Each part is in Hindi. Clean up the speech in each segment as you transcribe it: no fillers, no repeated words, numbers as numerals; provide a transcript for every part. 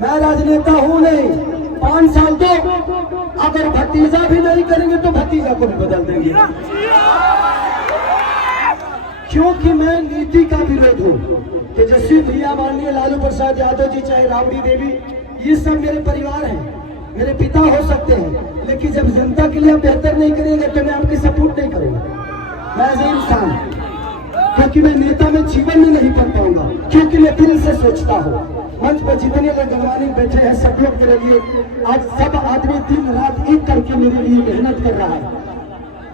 मैं राजनेता हूं नहीं। 5 साल तो अगर भतीजा भी नहीं करेंगे तो भतीजा को भी बदल देंगे, क्योंकि मैं नीति का विरोध हूँ। तेजस्वी भैया, माननीय लालू प्रसाद यादव जी, चाहे राबड़ी देवी, ये सब मेरे परिवार हैं, मेरे पिता हो सकते हैं, लेकिन जब जनता के लिए आप बेहतर नहीं करेंगे तो मैं आपकी सपोर्ट नहीं करूंगा। मैं ऐसे इंसान, क्योंकि मैं नेता में जीवन में नहीं पढ़ पाऊंगा, क्योंकि मैं दिल से सोचता हूँ। मंच पर जितने लोग गंगवानी बैठे हैं, सब लोग मेरे लिए, आज सब आदमी दिन रात एक करके मेरे लिए मेहनत कर रहा है,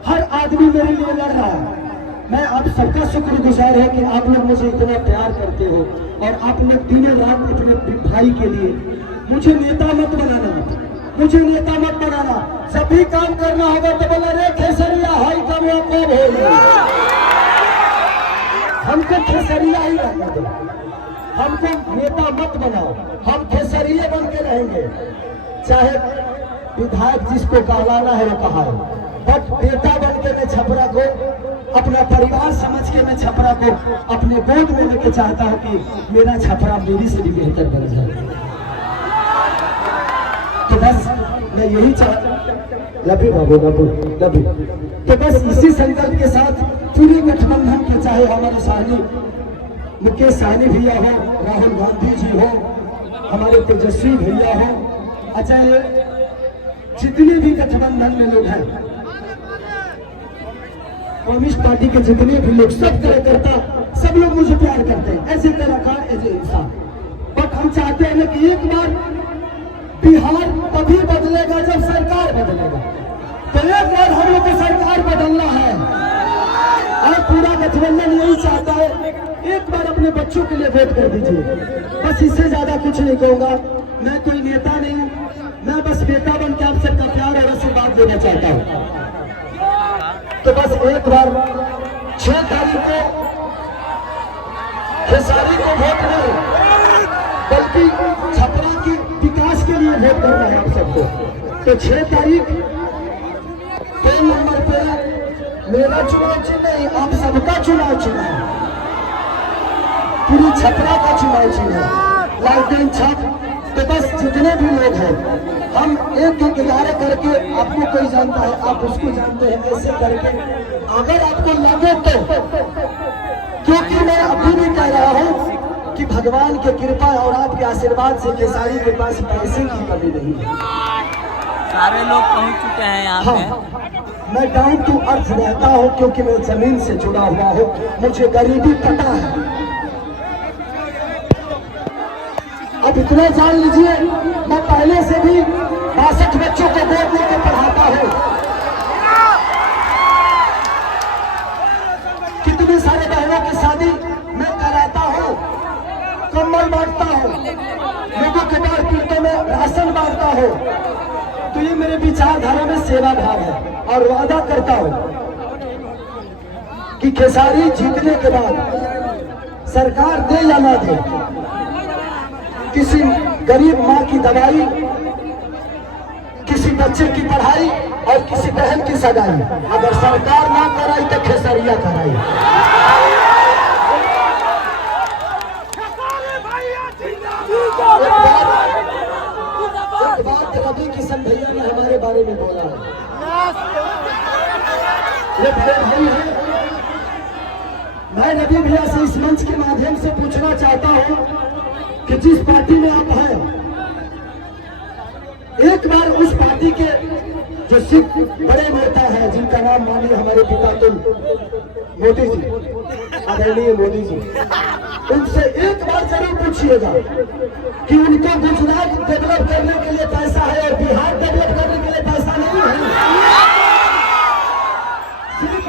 हर आदमी मेरे लिए लड़ रहा है। मैं आप सबका शुक्रगुजार है कि आप लोग मुझे इतना प्यार करते हो, और आप लोग दिन रात अपने भाई के लिए। मुझे नेता मत बनाना, मुझे नेता मत बनाना। जब भी काम करना होगा तो बोला, रे खेसरिया हाई कामयाब हो, हमको खेसरिया ही रहने दो, हमको नेता मत बनाओ, हम खेसरिया बन के रहेंगे। चाहे विधायक जिसको कहलाना है वो कहा है, बट बेटा बन के मैं छपरा को, अपना परिवार समझ के मैं छपरा को अपने गोद में लेके चाहता हूँ कि मेरा छपरा मेरी से भी बेहतर बन जाए। तो बस मैं यही चाहता, लभी बाबू लभी लभी, तो बस इसी संकल्प के साथ पूरे गठबंधन के, चाहे हमारे साहनी मुकेश सहनी भैया हो, राहुल गांधी जी हो, हमारे तेजस्वी भैया हो, चाहे जितने भी गठबंधन में लोग हैं, कम्युनिस्ट पार्टी के जितने भी लोग, सब कार्यकर्ता, सब लोग मुझे प्यार करते हैं, ऐसे कलाकार, ऐसे इंसान। बट हम चाहते हैं कि एक बार बिहार तभी बदलेगा जब सरकार बदलेगा। तो एक बार हम लोग को सरकार बदलना है, और पूरा गठबंधन यही चाहता है। एक बार अपने बच्चों के लिए वोट कर दीजिए, बस इससे ज्यादा कुछ नहीं कहूंगा। मैं कोई नेता नहीं, मैं बस बेटा बन के आप सबका प्यार और आशीर्वाद देना चाहता हूँ। तो बस एक बार 6 तारीख को खेसारी को वोट नहीं, बल्कि छपरा की विकास के लिए वोट करना है आप सबको। तो 6 तारीख 3 नंबर पे मेरा चुनाव चिन्ह नहीं, आप सबका चुनाव चिन्ह है, पूरी छपरा का चुनाव चिन्ह है, लालटेन छाप। तो बस जितने भी लोग हैं, हम 1-11 करके, आपको कोई जानता है, आप उसको जानते हैं, ऐसे करके अगर आपको लगे तो, क्योंकि मैं अभी भी कह रहा हूँ कि भगवान की कृपा और आपके आशीर्वाद से खेसारी के पास पैसे की कमी नहीं है। सारे लोग पहुंच चुके हैं यहाँ पे। हाँ, मैं डाउन टू अर्थ रहता हूँ, क्योंकि मैं जमीन से जुड़ा हुआ हूँ, मुझे गरीबी पता है। अब इतना जान लीजिए, मैं पहले से भी 62 बच्चों को गोद लेकर पढ़ाता हूँ, कितने सारे बहनों की शादी मैं कराता हूँ, कम्बल बांटता हूँ, लोगों के बार पीड़ितों में राशन बांटता हूँ। तो ये मेरे विचारधारा में सेवा भाव है, और वादा करता हूँ कि खेसारी जीतने के बाद सरकार दे या ना दे, किसी गरीब माँ की दवाई, किसी बच्चे की पढ़ाई और किसी बहन की सगाई अगर सरकार ना कराई तो खेसरिया कराई। एक बात रवि किशन भैया ने हमारे बारे में बोला है, ये भाई है। मैं रवि भैया से इस मंच के माध्यम से पूछना चाहता हूँ कि जिस पार्टी में आप हैं, एक बार उस पार्टी के जो सिख बड़े नेता हैं, जिनका नाम मानिए हमारे पिता तुल मोदी जी, आदरणीय मोदी जी, उनसे एक बार जरूर पूछिएगा कि उनको गुजरात डेवलप करने के लिए पैसा है और बिहार डेवलप करने के लिए पैसा नहीं है। सिर्फ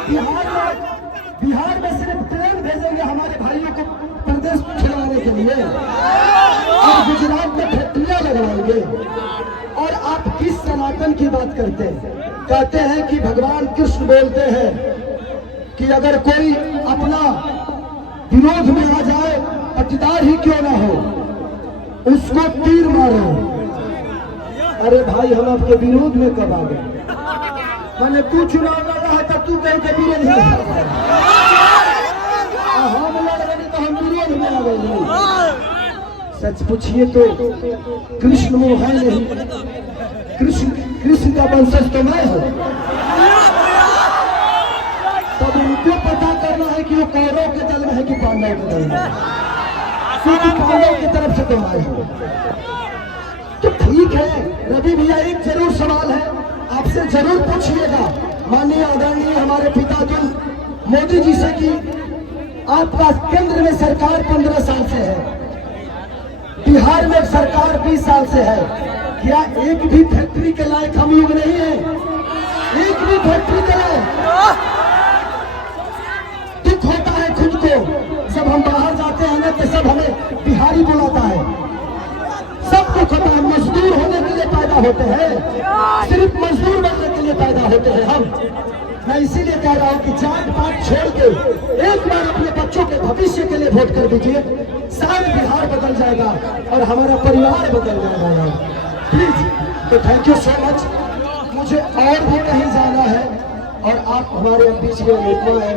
बिहार में सिर्फ ट्रेन भेजेंगे हमारे भाइयों को प्रदेश खिलाने के लिए, और गुजरात में फैक्ट्रियां लगवाएंगे। और आप किस सनातन की बात करते हैं? कहते हैं कि भगवान कृष्ण बोलते हैं कि अगर कोई अपना विरोध में आ जाए, पटीदार ही क्यों ना हो, उसको तीर मारो। अरे भाई, हम आपके विरोध में कब आ गए? मैंने तू चुनाव लड़ा है तब तू कहीं के विरोध नहीं, हम लड़ रहे तो हम विरोध में आ गए। सच पूछिए तो कृष्ण वो है नहीं, कृष्ण का वंशज तो मैं हूँ। तब उनको पता करना है कि वो कौरव के दल में है कि पांडव के दल में है, क्योंकि पांडव की तरफ से तो आए हो। तो ठीक है रवि भैया, एक जरूर सवाल है आपसे, जरूर पूछिएगा माननीय आदरणीय हमारे पिताजी मोदी जी से कि आपका केंद्र में सरकार 15 साल से है, बिहार में सरकार 20 साल से है, क्या एक भी फैक्ट्री के लायक हम लोग नहीं है? एक भी फैक्ट्री के लायक? दुख होता है खुद को, जब हम बाहर जाते हैं ना तो सब हमें बिहारी बुलाता है। सबको होता है, मजदूर होने के लिए पैदा होते हैं, सिर्फ मजदूर बनने के लिए पैदा होते हैं हम। मैं इसीलिए कह रहा हूँ कि जात पात छोड़ के एक बार अपने बच्चों के भविष्य के लिए वोट कर दीजिए, शायद बिहार बदल जाएगा और हमारा परिवार बदल जाएगा। प्लीज, तो थैंक यू सो मच। मुझे और भी कहीं जाना है और आप हमारे बीच में नेता है,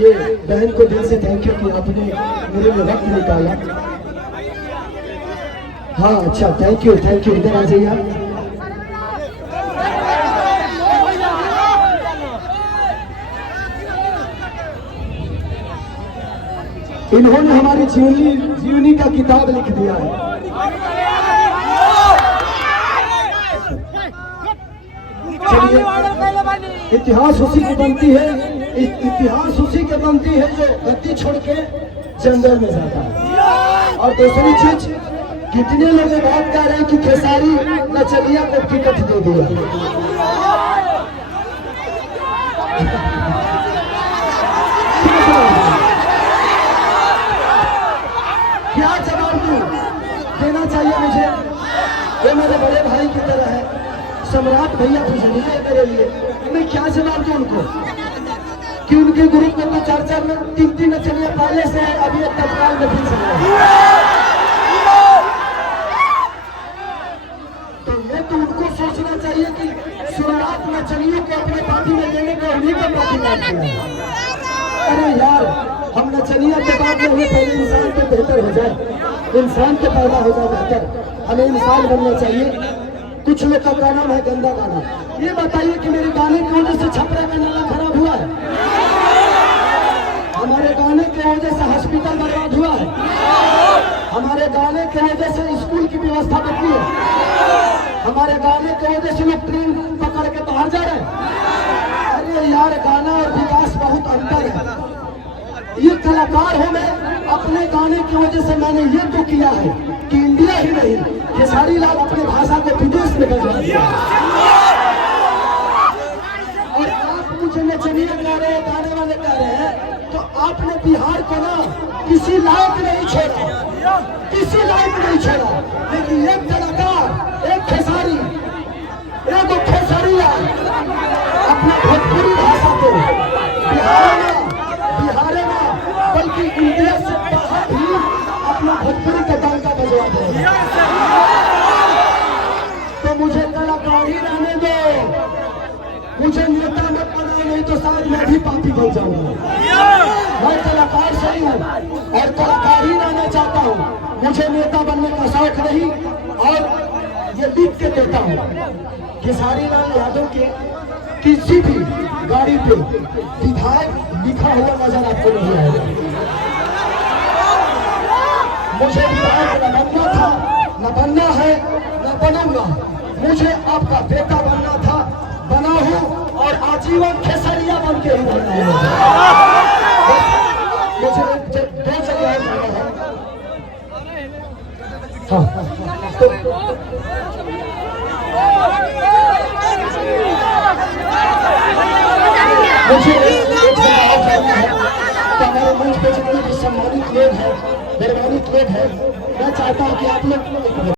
ये बहन को दिल से थैंक यू कि आपने मेरे लिए वक्त निकाला। हाँ अच्छा, थैंक यू, इधर आ जाइए आप। इन्होंने हमारी जीवनी का किताब लिख दिया है। इतिहास उसी की बनती है, इतिहास उसी के बनती है जो गद्दी छोड़ के जंगल में जाता है। और दूसरी चीज, कितने लोग बात कर रहे हैं कि खेसारी नचनिया को टिकट दे दिया। क्या जवाब दूं? देना चाहिए मुझे, ये मेरे बड़े भाई की तरह है, सम्राट भैया पूजनीय है मेरे लिए। मैं क्या जवाब दूं उनको कि उनके ग्रुप में तो 4-4 में 3-3 नचनिया पहले से है, अभी एक तत्काल में फिर से। तो ये तो उनको सोचना चाहिए कि शुरुआत नचनियों को अपने पार्टी में लेने का उन्हीं का पार्टी है। अरे यार, हम नचनिया के बाद में हुए, पहले इंसान के बेहतर हो जाए, इंसान के पैदा हो जाए बेहतर, हमें इंसान बनना चाहिए। कुछ लोग का नाम है गंदा गाना। ये बताइए कि मेरे गाने की वजह से छपरा का नाला खराब हुआ है? हमारे गाने की वजह से हॉस्पिटल बर्बाद हुआ है? हमारे गाने की वजह से स्कूल की व्यवस्था बदली है? हमारे गाने की वजह से लोग ट्रेन पकड़ के बाहर जा रहे हैं? अरे यार, गाना और विकास बहुत अंतर है। ये कलाकार हूं मैं, अपने गाने की वजह से मैंने ये तो किया है कि इंडिया ही नहीं, खेसारी लाल अपने भाषा को विदेश में भेजा दिया। और आप मुझे नचनिया कह रहे हैं, गाने वाले कह रहे हैं, तो आपने बिहार को ना किसी लायक नहीं छोड़ा, किसी लायक नहीं छोड़ा। लेकिन एक कलाकार, एक खेसारी, एक खेसारिया अपने भोजपुरी भाषा को बिहार में बल्कि इंडिया से बाहर भी अपना भोजपुरी का डंका बजवा दे। तो मुझे कलाकार ही रहने दो, मुझे नेता मत बनाओ, नहीं तो शायद मैं भी पापी बन जाऊंगा। मैं कलाकार सही हूँ और कलाकार ही रहना चाहता हूँ, मुझे नेता बनने का शौक नहीं। और ये लिख के देता हूँ, खेसारी लाल यादव के किसी भी गाड़ी पे विधायक लिखा हुआ नजर आपको नहीं आएगा। मुझे विधायक न बनना था, न बनना है, न बनूंगा। मुझे आपका बेटा बनना था, बना हूं और आजीवन खेसरिया बन के ही बनना है। मुझे 2 जगह जाना है। हाँ, मुझे एक जगह जाना है। तो हमारे मंच पे जितने भी सम्मानित लोग हैं, गौरवान्वित लोग हैं, मैं चाहता हूँ कि आप लोग